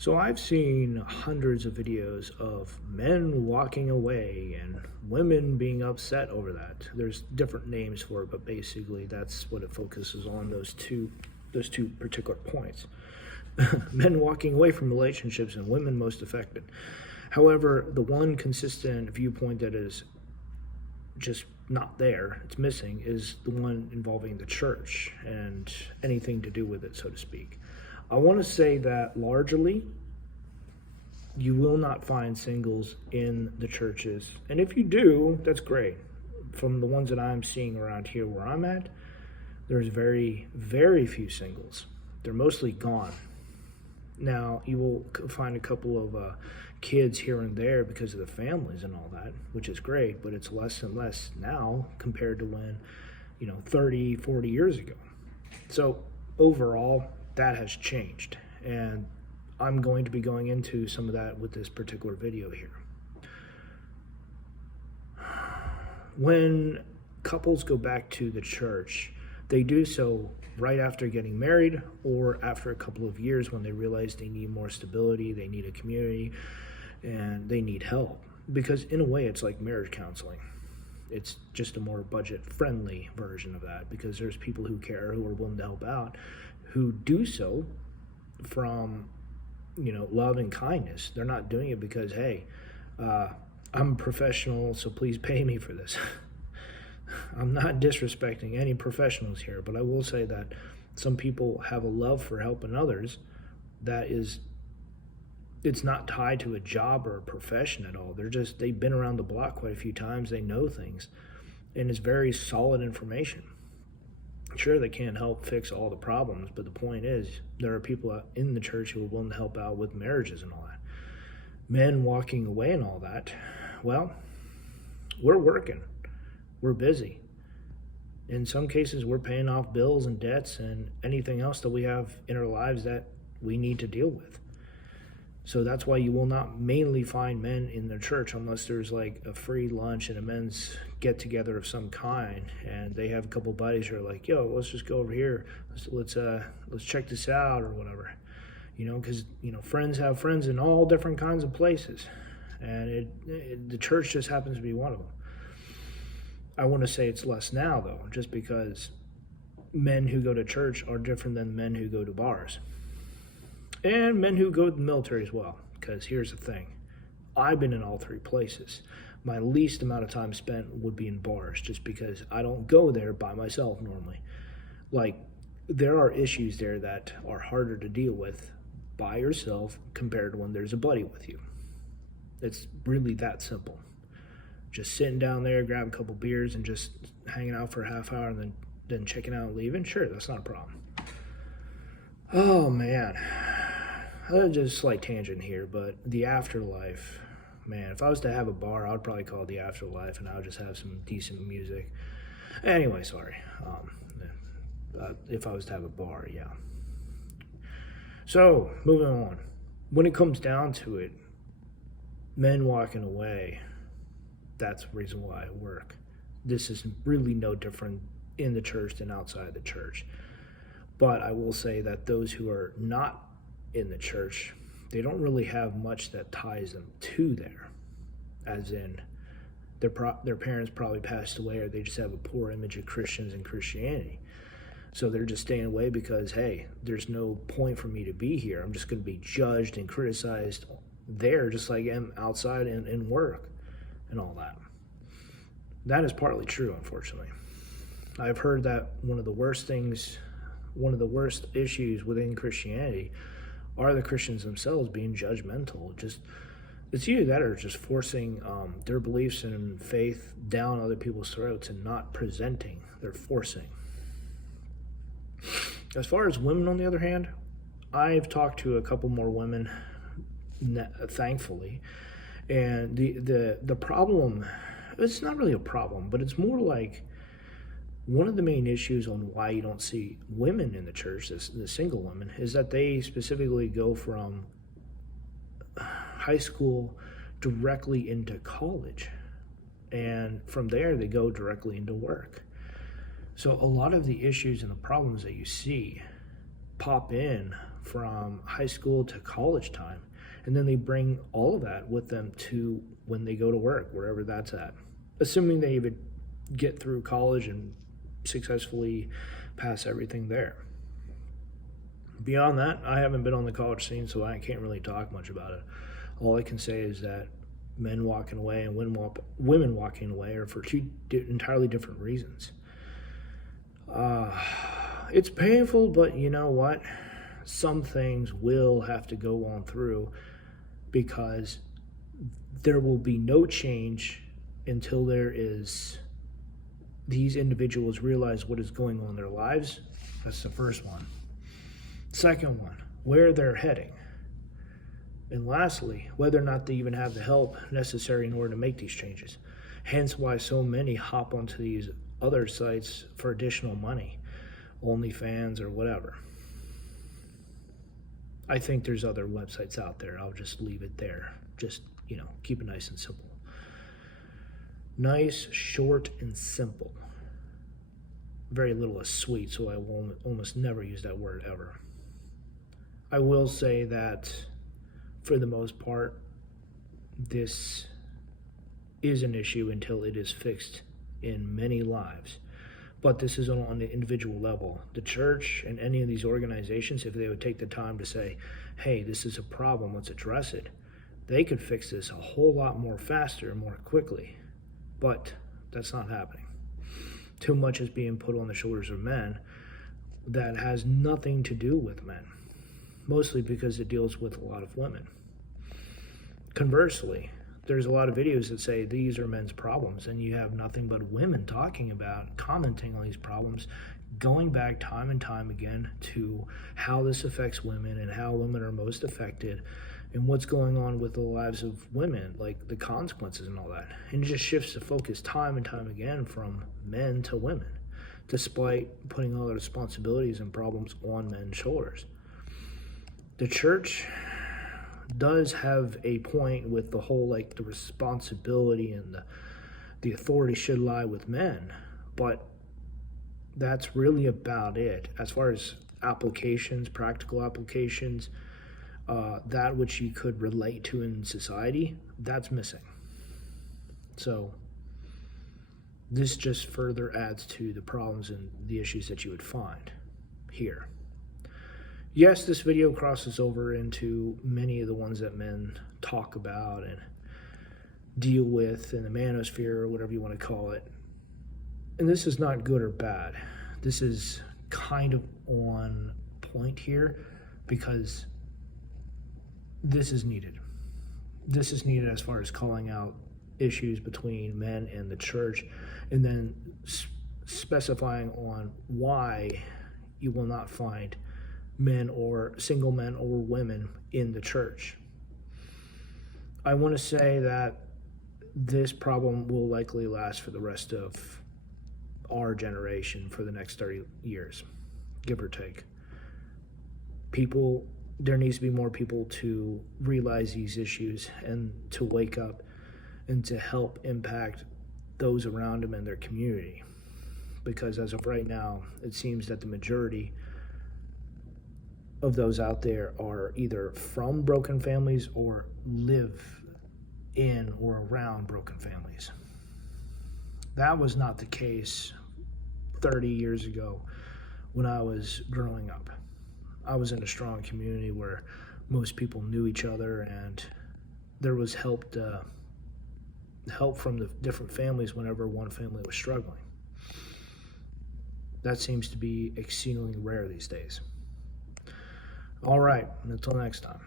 So I've seen hundreds of videos of men walking away and women being upset over that. There's different names for it, but basically that's what it focuses on, those two particular points. Men walking away from relationships and women most affected. However, the one consistent viewpoint that is just not there, it's missing, is the one involving the church and anything to do with it, so to speak. I want to say that largely you will not find singles in the churches. And if you do, that's great. From the ones that I'm seeing around here where I'm at, there's very, very few singles. They're mostly gone. Now, you will find a couple of kids here and there because of the families and all that, which is great, but it's less and less now compared to when, 30, 40 years ago. So overall, that has changed. And I'm going to be going into some of that with this particular video here. When couples go back to the church, they do so right after getting married or after a couple of years when they realize they need more stability, they need a community, and they need help. Because in a way, it's like marriage counseling. It's just a more budget-friendly version of that because there's people who care, who are willing to help out, who do so from, love and kindness. They're not doing it because, hey, I'm a professional, so please pay me for this. I'm not disrespecting any professionals here, but I will say that some people have a love for helping others it's not tied to a job or a profession at all. They've been around the block quite a few times, they know things, and it's very solid information. Sure, they can't help fix all the problems, but the point is there are people out in the church who are willing to help out with marriages and all that. Men walking away and all that, well, we're working. We're busy. In some cases, we're paying off bills and debts and anything else that we have in our lives that we need to deal with. So that's why you will not mainly find men in the church unless there's like a free lunch and a men's get together of some kind, and they have a couple buddies who are like, "Yo, let's just go over here. Let's check this out or whatever." Because friends have friends in all different kinds of places, and the church just happens to be one of them. I want to say it's less now though, just because men who go to church are different than men who go to bars. And men who go to the military as well, because here's the thing. I've been in all three places. My least amount of time spent would be in bars, just because I don't go there by myself normally. Like, there are issues there that are harder to deal with by yourself compared to when there's a buddy with you. It's really that simple. Just sitting down there, grab a couple beers, and just hanging out for a half hour and then checking out and leaving, sure, that's not a problem. Oh, man. Just a slight tangent here, but the afterlife, man, if I was to have a bar, I would probably call it the afterlife, and I would just have some decent music. Anyway, sorry. If I was to have a bar, yeah. So, moving on. When it comes down to it, men walking away, that's the reason why I work. This is really no different in the church than outside the church. But I will say that those who are not in the church, they don't really have much that ties them to there. As in, their parents probably passed away, or they just have a poor image of Christians and Christianity. So they're just staying away because, hey, there's no point for me to be here. I'm just going to be judged and criticized there just like I am outside in work and all that. That is partly true, unfortunately. I've heard that one of the worst issues within Christianity are the Christians themselves being judgmental. It's either that or just forcing their beliefs and faith down other people's throats and not presenting. They're forcing. As far as women, on the other hand, I've talked to a couple more women, thankfully, and the problem, it's not really a problem, but it's more like one of the main issues on why you don't see women in the church, the single women, is that they specifically go from high school directly into college. And from there, they go directly into work. So a lot of the issues and the problems that you see pop in from high school to college time. And then they bring all of that with them to when they go to work, wherever that's at. Assuming they even get through college and successfully pass everything there. Beyond that, I haven't been on the college scene, so I can't really talk much about it. All I can say is that men walking away and women walking away are for two entirely different reasons. It's painful, but you know what? Some things will have to go on through, because there will be no change until these individuals realize what is going on in their lives. That's the first one. Second one, where they're heading. And lastly, whether or not they even have the help necessary in order to make these changes. Hence why so many hop onto these other sites for additional money, OnlyFans or whatever. I think there's other websites out there. I'll just leave it there. Just, keep it nice and simple. Nice, short, and simple. Very little is sweet, so I will almost never use that word ever. I will say that for the most part, this is an issue until it is fixed in many lives. But this is on the individual level. The church and any of these organizations, if they would take the time to say, hey, this is a problem, let's address it, they could fix this a whole lot more faster and more quickly. But that's not happening. Too much is being put on the shoulders of men that has nothing to do with men, mostly because it deals with a lot of women. Conversely, there's a lot of videos that say these are men's problems, and you have nothing but women talking about, commenting on these problems, going back time and time again to how this affects women and how women are most affected and what's going on with the lives of women, like the consequences and all that. And it just shifts the focus time and time again from men to women, despite putting all the responsibilities and problems on men's shoulders. The church does have a point with the whole, the responsibility and the authority should lie with men, but that's really about it. As far as applications, practical applications, that which you could relate to in society, that's missing. So this just further adds to the problems and the issues that you would find here. Yes, this video crosses over into many of the ones that men talk about and deal with in the manosphere, or whatever you want to call it. And this is not good or bad. This is kind of on point here because this is needed. This is needed as far as calling out issues between men and the church, and then specifying on why you will not find men or single men or women in the church. I want to say that this problem will likely last for the rest of our generation for the next 30 years, give or take. There needs to be more people to realize these issues and to wake up and to help impact those around them and their community. Because as of right now, it seems that the majority of those out there are either from broken families or live in or around broken families. That was not the case 30 years ago when I was growing up. I was in a strong community where most people knew each other, and there was help from the different families whenever one family was struggling. That seems to be exceedingly rare these days. All right, until next time.